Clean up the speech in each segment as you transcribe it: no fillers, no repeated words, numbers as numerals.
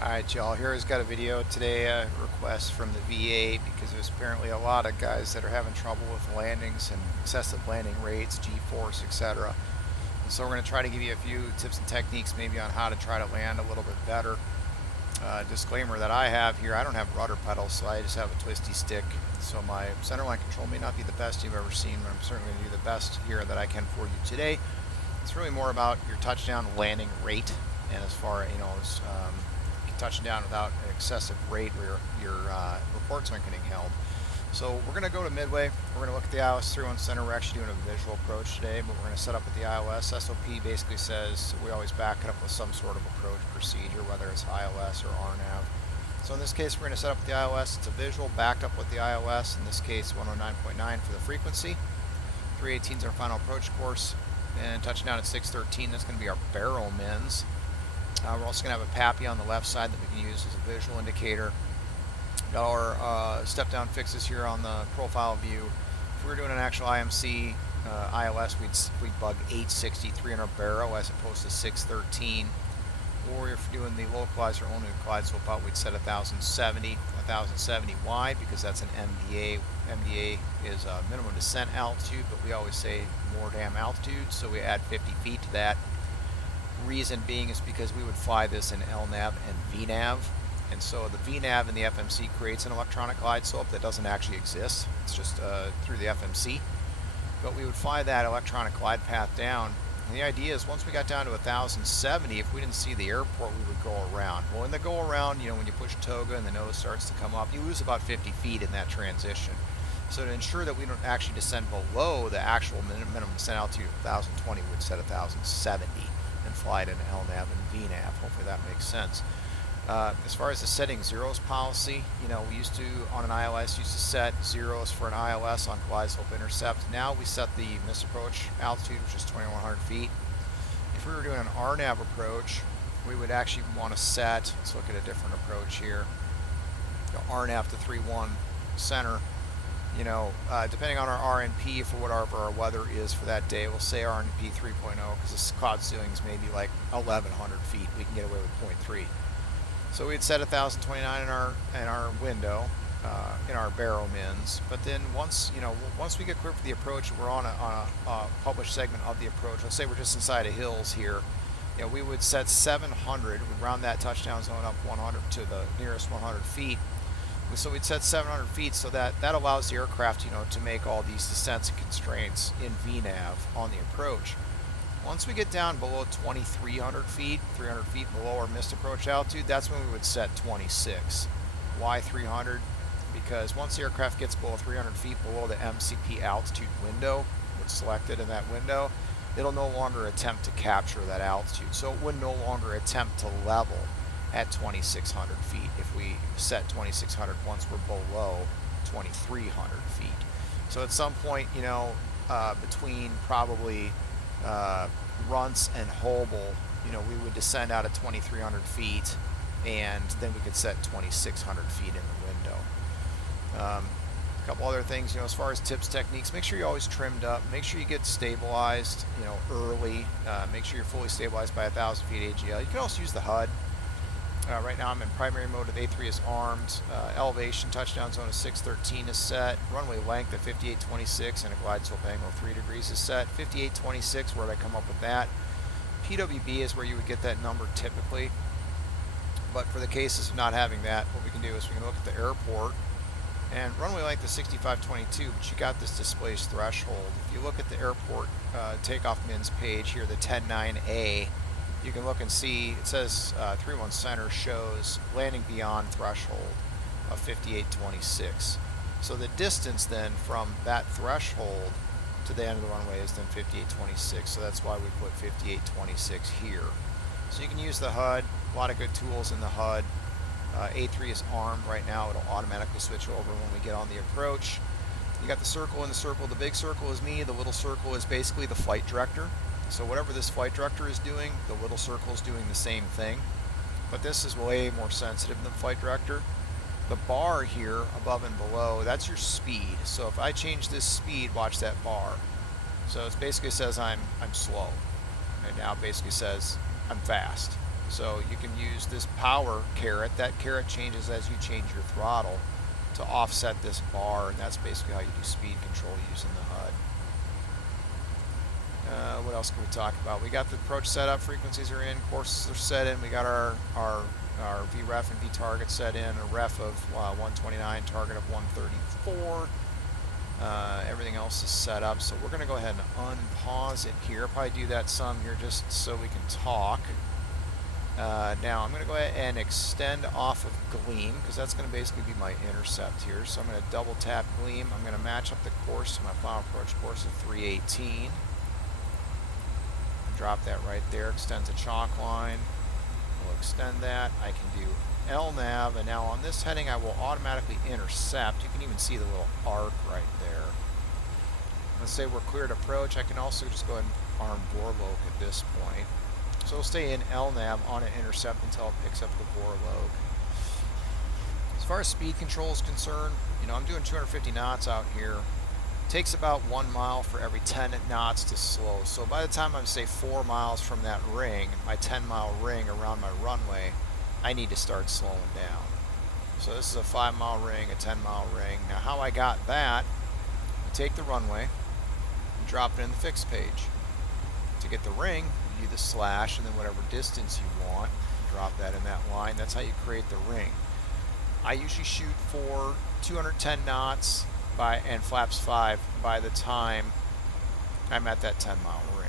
Alright y'all, here's got a video today, a request from the VA because there's apparently a lot of guys that are having trouble with landings and excessive landing rates, G-force, etc. So we're going to try to give you a few tips and techniques maybe on how to try to land a little bit better. Disclaimer that I have here, I don't have rudder pedals, so I just have a twisty stick. So my centerline control may not be the best you've ever seen, but I'm certainly going to do the best here that I can for you today. It's really more about your touchdown landing rate, and as far as touching down without an excessive rate where your reports aren't getting held. So we're going to go to midway. We're going to look at the ILS 3-1 center. We're actually doing a visual approach today, but we're going to set up with the ILS. SOP basically says we always back it up with some sort of approach procedure, whether it's ILS or RNAV. So in this case, we're going to set up with the ILS. It's a visual backed up with the ILS. In this case, 109.9 for the frequency. 318 is our final approach course. And touching down at 613, that's going to be our barrel mins. We're also going to have a PAPI on the left side that we can use as a visual indicator. Got our step down fixes here on the profile view. If we were doing an actual IMC ILS, we'd bug 863 in our barrel as opposed to 613. Or if you're doing the localizer only glide slope out, we'd set 1070 wide because that's an MDA. MDA is minimum descent altitude, but we always say more damn altitude, so we add 50 feet to that. Reason being is because we would fly this in LNAV and VNAV, and so the VNAV in the FMC creates an electronic glide slope that doesn't actually exist. It's just through the FMC, but we would fly that electronic glide path down. And the idea is once we got down to 1070, if we didn't see the airport, we would go around. Well, in the go around, when you push toga and the nose starts to come up, you lose about 50 feet in that transition. So to ensure that we don't actually descend below the actual minimum descent altitude of 1020, we'd set 1070 and fly it in LNAV and VNAV. Hopefully that makes sense. As far as the setting zeros policy, we used to, on an ILS, used to set zeros for an ILS on glide slope intercept. Now we set the missed approach altitude, which is 2100 feet. If we were doing an RNAV approach, we would actually want to set, let's look at a different approach here, RNAV to 3-1 center. Depending on our RNP for whatever our weather is for that day, we'll say RNP 3.0 because the cloud ceilings may be like 1100 feet. We can get away with 0.3. So we'd set 1029 in our window, in our barrel mins. But then once we get clear for the approach, we're on a published segment of the approach. Let's say we're just inside of hills here. We would set 700. We'd round that touchdown zone up 100 to the nearest 100 feet. So we'd set 700 feet, so that allows the aircraft, to make all these descents and constraints in VNAV on the approach. Once we get down below 2,300 feet, 300 feet below our missed approach altitude, that's when we would set 26. Why 300? Because once the aircraft gets below 300 feet below the MCP altitude window, what's selected in that window, it'll no longer attempt to capture that altitude. So it would no longer attempt to level at 2,600 feet if we set 2,600 once we're below 2,300 feet. So at some point, between probably Runts and Hobel, we would descend out of 2,300 feet, and then we could set 2,600 feet in the window. A couple other things, as far as tips, techniques, make sure you're always trimmed up. Make sure you get stabilized, early. Make sure you're fully stabilized by 1,000 feet AGL. You can also use the HUD. Right now I'm in primary mode. Of A3 is armed. Elevation touchdown zone of 613 is set. Runway length at 5826 and a glide slope angle of 3 degrees is set. 5826, where did I come up with that? PWB is where you would get that number typically. But for the cases of not having that, what we can do is we can look at the airport. And runway length is 6522, but you got this displaced threshold. If you look at the airport takeoff mins page here, the 109A, you can look and see it says 3-1 center shows landing beyond threshold of 5826. So the distance then from that threshold to the end of the runway is then 5826. So that's why we put 5826 here. So you can use the HUD. A lot of good tools in the HUD. A3 is armed right now. It'll automatically switch over when we get on the approach. You got the circle in the circle. The big circle is me. The little circle is basically the flight director. So whatever this flight director is doing, the little circle is doing the same thing. But this is way more sensitive than the flight director. The bar here, above and below, that's your speed. So if I change this speed, watch that bar. So it basically says I'm slow. And now it basically says I'm fast. So you can use this power caret. That caret changes as you change your throttle to offset this bar, and that's basically how you do speed control using the HUD. What else can we talk about? We got the approach set up, frequencies are in, courses are set in, we got our VREF and VTarget set in, a ref of 129, target of 134. Everything else is set up, so we're going to go ahead and unpause it here. I'll probably do that some here just so we can talk. Now I'm going to go ahead and extend off of Gleam, because that's going to basically be my intercept here. So I'm going to double tap Gleam. I'm going to match up the course to my final approach course of 318. Drop that right there, extends a chalk line. We'll extend that. I can do LNAV, and now on this heading I will automatically intercept. You can even see the little arc right there. Let's say we're cleared approach. I can also just go ahead and arm Vorlog at this point. So we'll stay in LNAV on an intercept until it picks up the Vorlog. As far as speed control is concerned, I'm doing 250 knots out here. It takes about 1 mile for every 10 knots to slow. So by the time I'm, say, 4 miles from that ring, my 10-mile ring around my runway, I need to start slowing down. So this is a 5-mile ring, a 10-mile ring. Now how I got that, you take the runway and drop it in the fixed page. To get the ring, you do the slash and then whatever distance you want, drop that in that line. That's how you create the ring. I usually shoot for 210 knots and flaps 5 by the time I'm at that 10-mile ring.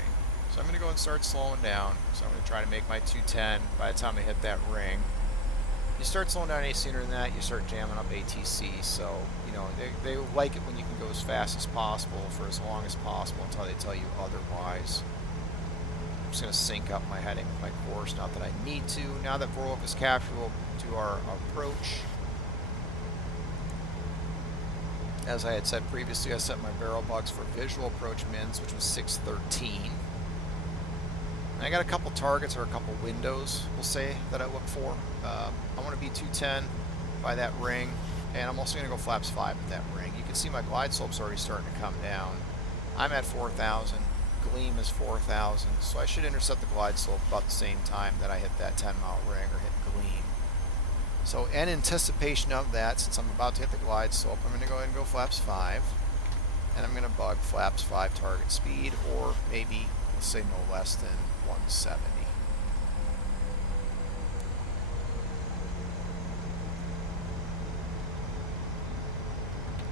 So I'm going to go and start slowing down. So I'm going to try to make my 210 by the time I hit that ring. You start slowing down any sooner than that, you start jamming up ATC. So, they like it when you can go as fast as possible for as long as possible until they tell you otherwise. I'm just going to sync up my heading with my course, not that I need to. Now that Vorlog is captured, we'll do our approach. As I had said previously, I set my barrel bugs for visual approach mins, which was 613. And I got a couple targets or a couple windows, we'll say, that I look for. I want to be 210 by that ring, and I'm also going to go flaps 5 at that ring. You can see my glide slope's already starting to come down. I'm at 4,000. Gleam is 4,000, so I should intercept the glide slope about the same time that I hit that 10-mile ring or hit Gleam. So in anticipation of that, since I'm about to hit the glide slope, I'm going to go ahead and go flaps 5, and I'm going to bug flaps 5 target speed, or maybe, let's say, no less than 170.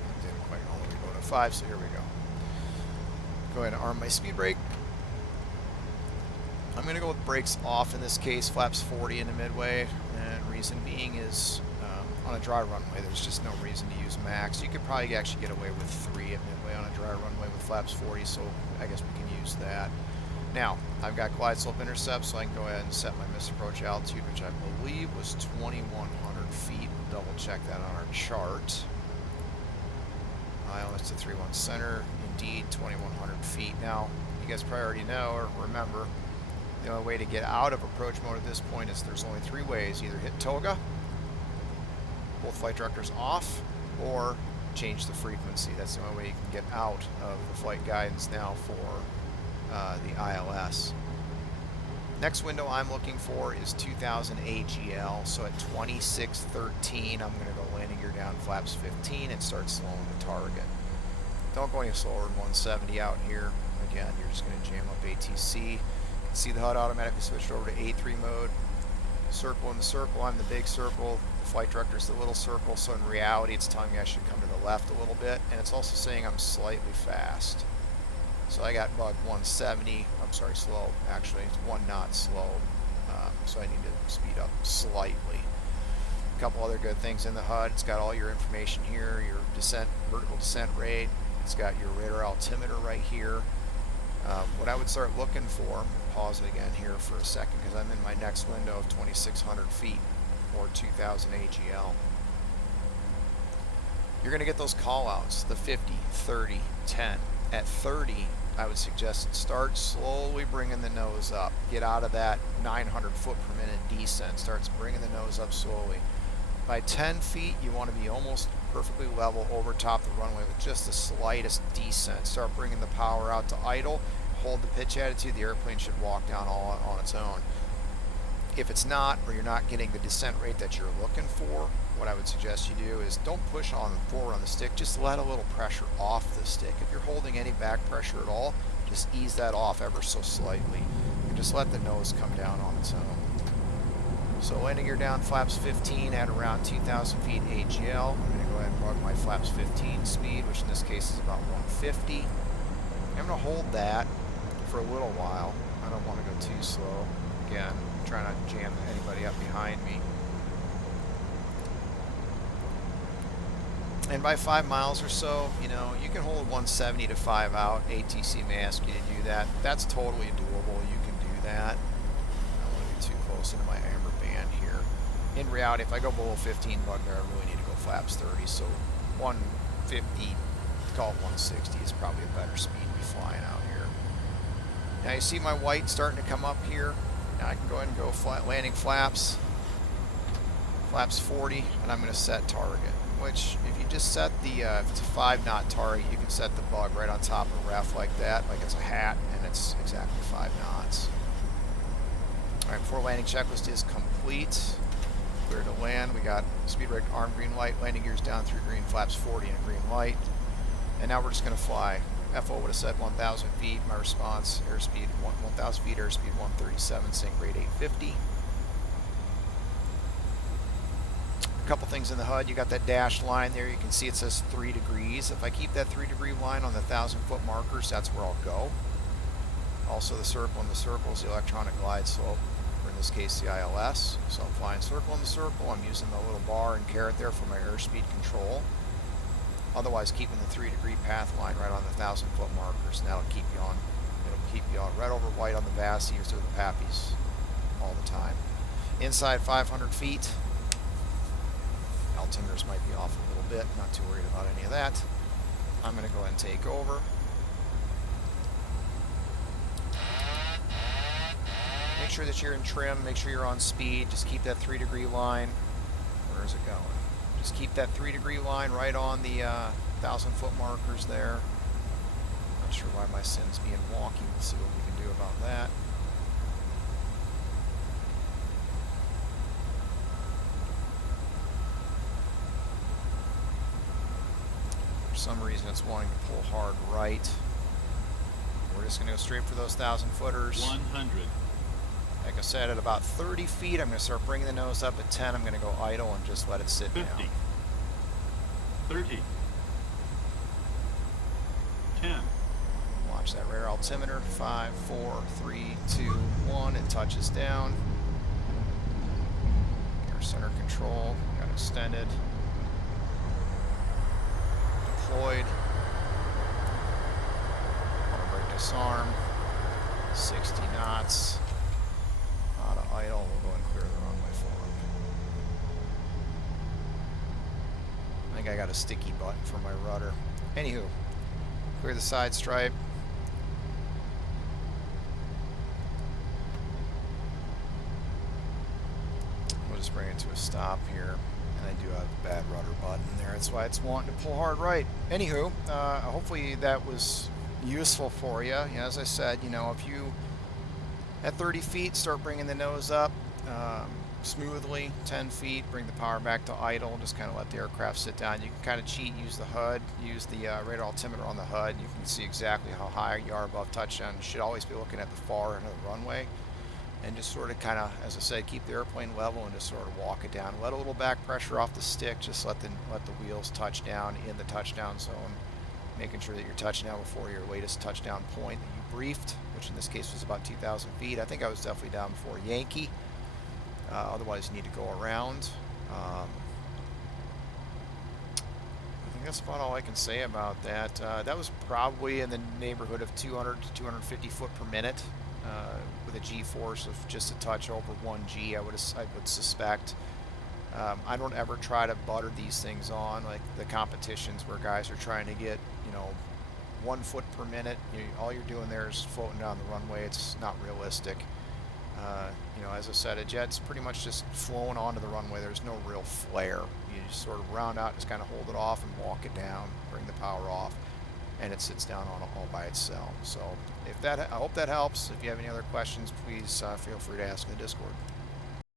I didn't quite all the way go to 5, so here we go. Go ahead and arm my speed brake. I'm going to go with brakes off in this case, flaps 40 in the midway, and reason being is on a dry runway there's just no reason to use max. You could probably actually get away with 3 at midway on a dry runway with flaps 40, so I guess we can use that. Now, I've got glide slope intercept, so I can go ahead and set my missed approach altitude, which I believe was 2,100 feet. We'll double check that on our chart. ILS to 31 center, indeed 2,100 feet. Now, you guys probably already know or remember, the only way to get out of approach mode at this point is there's only 3 ways. Either hit toga, both flight directors off, or change the frequency. That's the only way you can get out of the flight guidance now for the ILS. Next window I'm looking for is 2000 AGL, so at 2613 I'm going to go landing gear down flaps 15 and start slowing the target. Don't go any slower than 170 out here. Again, you're just going to jam up ATC. You can see the HUD automatically switched over to A3 mode. Circle in the circle, I'm the big circle, the flight director's the little circle, so in reality it's telling me I should come to the left a little bit, and it's also saying I'm slightly fast. So I got bug 170, I'm sorry, slow, actually, it's 1 knot slow, so I need to speed up slightly. A couple other good things in the HUD, it's got all your information here, your descent, vertical descent rate, it's got your radar altimeter right here. What I would start looking for, pause it again here for a second because I'm in my next window of 2,600 feet or 2,000 AGL. You're going to get those call outs, the 50, 30, 10. At 30, I would suggest start slowly bringing the nose up. Get out of that 900 foot per minute descent. Starts bringing the nose up slowly. By 10 feet, you want to be almost perfectly level over top the runway with just the slightest descent. Start bringing the power out to idle. Hold the pitch attitude. The airplane should walk down all on its own. If it's not, or you're not getting the descent rate that you're looking for, what I would suggest you do is don't push on forward on the stick, just let a little pressure off the stick. If you're holding any back pressure at all, just ease that off ever so slightly, and just let the nose come down on its own. So landing gear down, flaps 15 at around 2,000 feet AGL. I'm going to go ahead and bug my flaps 15 speed, which in this case is about 150. I'm going to hold that for a little while. I don't want to go too slow. Again, try not to jam anybody up behind me. And by 5 miles or so, you know, you can hold 170 to 5 out. ATC may ask you to do that. That's totally doable. You can do that. I don't want to get too close into my amber band here. In reality, if I go below 15 bug there, I really need to go flaps 30. So 150, call it 160 is probably a better speed to be flying out here. Now you see my white starting to come up here. Now I can go ahead and go landing flaps 40, and I'm going to set target. Which, if you just set the, if it's a 5-knot target, you can set the bug right on top of a ref like that, like it's a hat, and it's exactly 5 knots. Alright, before landing checklist is complete. Clear to land. We got speed brake, arm, green light, landing gears down through green, flaps 40 and a green light. And now we're just going to fly. FO would have said 1,000 feet. My response, airspeed 1,000 feet, airspeed 137, sync rate 850. A couple things in the HUD. You got that dashed line there. You can see it says 3 degrees. If I keep that 3-degree line on the 1,000-foot markers, that's where I'll go. Also the circle in the circle is the electronic glide slope, or in this case the ILS. So I'm flying circle in the circle. I'm using the little bar and caret there for my airspeed control. Otherwise, keeping the 3-degree path line right on the 1,000-foot markers, and that'll keep you on. It'll keep you on right over white on the VASIs or the PAPIs all the time. Inside 500 feet. Altimeters might be off a little bit. Not too worried about any of that. I'm going to go ahead and take over. Make sure that you're in trim. Make sure you're on speed. Just keep that 3-degree line. Where is it going? Just keep that 3-degree line right on the 1,000-foot markers there. Not sure why my SIM's being wonky. Let's see what we can do about that. For some reason it's wanting to pull hard right. We're just going to go straight for those 1,000-footers. 100. Like I said, at about 30 feet, I'm going to start bringing the nose up. At 10, I'm going to go idle and just let it sit 50. down. 30. 10. Watch that rear altimeter. 5, 4, 3, 2, 1. It touches down. Air center control got extended. Deployed. Auto brake disarm. 60 knots. Out of idle. We'll go and clear the runway for him. I think I got a sticky button for my rudder. Anywho, clear the side stripe. We'll just bring it to a stop here. And I do have a bad rudder button there. That's why it's wanting to pull hard right. Anywho, hopefully that was useful for you. You know, as I said, you know, if you at 30 feet start bringing the nose up smoothly, 10 feet, bring the power back to idle, just kind of let the aircraft sit down. You can kind of cheat, use the HUD, use the radar altimeter on the HUD. You can see exactly how high you are above touchdown. You should always be looking at the far end of the runway. And just sort of kind of, as I said, keep the airplane level and just sort of walk it down. Let a little back pressure off the stick. Just let the wheels touch down in the touchdown zone, making sure that you're touching down before your latest touchdown point that you briefed, which in this case was about 2,000 feet. I think I was definitely down before Yankee. Otherwise, you need to go around. I think that's about all I can say about that. That was probably in the neighborhood of 200 to 250 foot per minute. With a G-force of just a touch over 1G, I would suspect. I don't ever try to butter these things on like the competitions where guys are trying to get, you know, 1 foot per minute. All you're doing there is floating down the runway. It's not realistic. You know, as I said, a jet's pretty much just flowing onto the runway. There's no real flare. You just sort of round out, just kind of hold it off and walk it down, bring the power off, and it sits down on all by itself. So if that, I hope that helps. If you have any other questions, please feel free to ask in the Discord.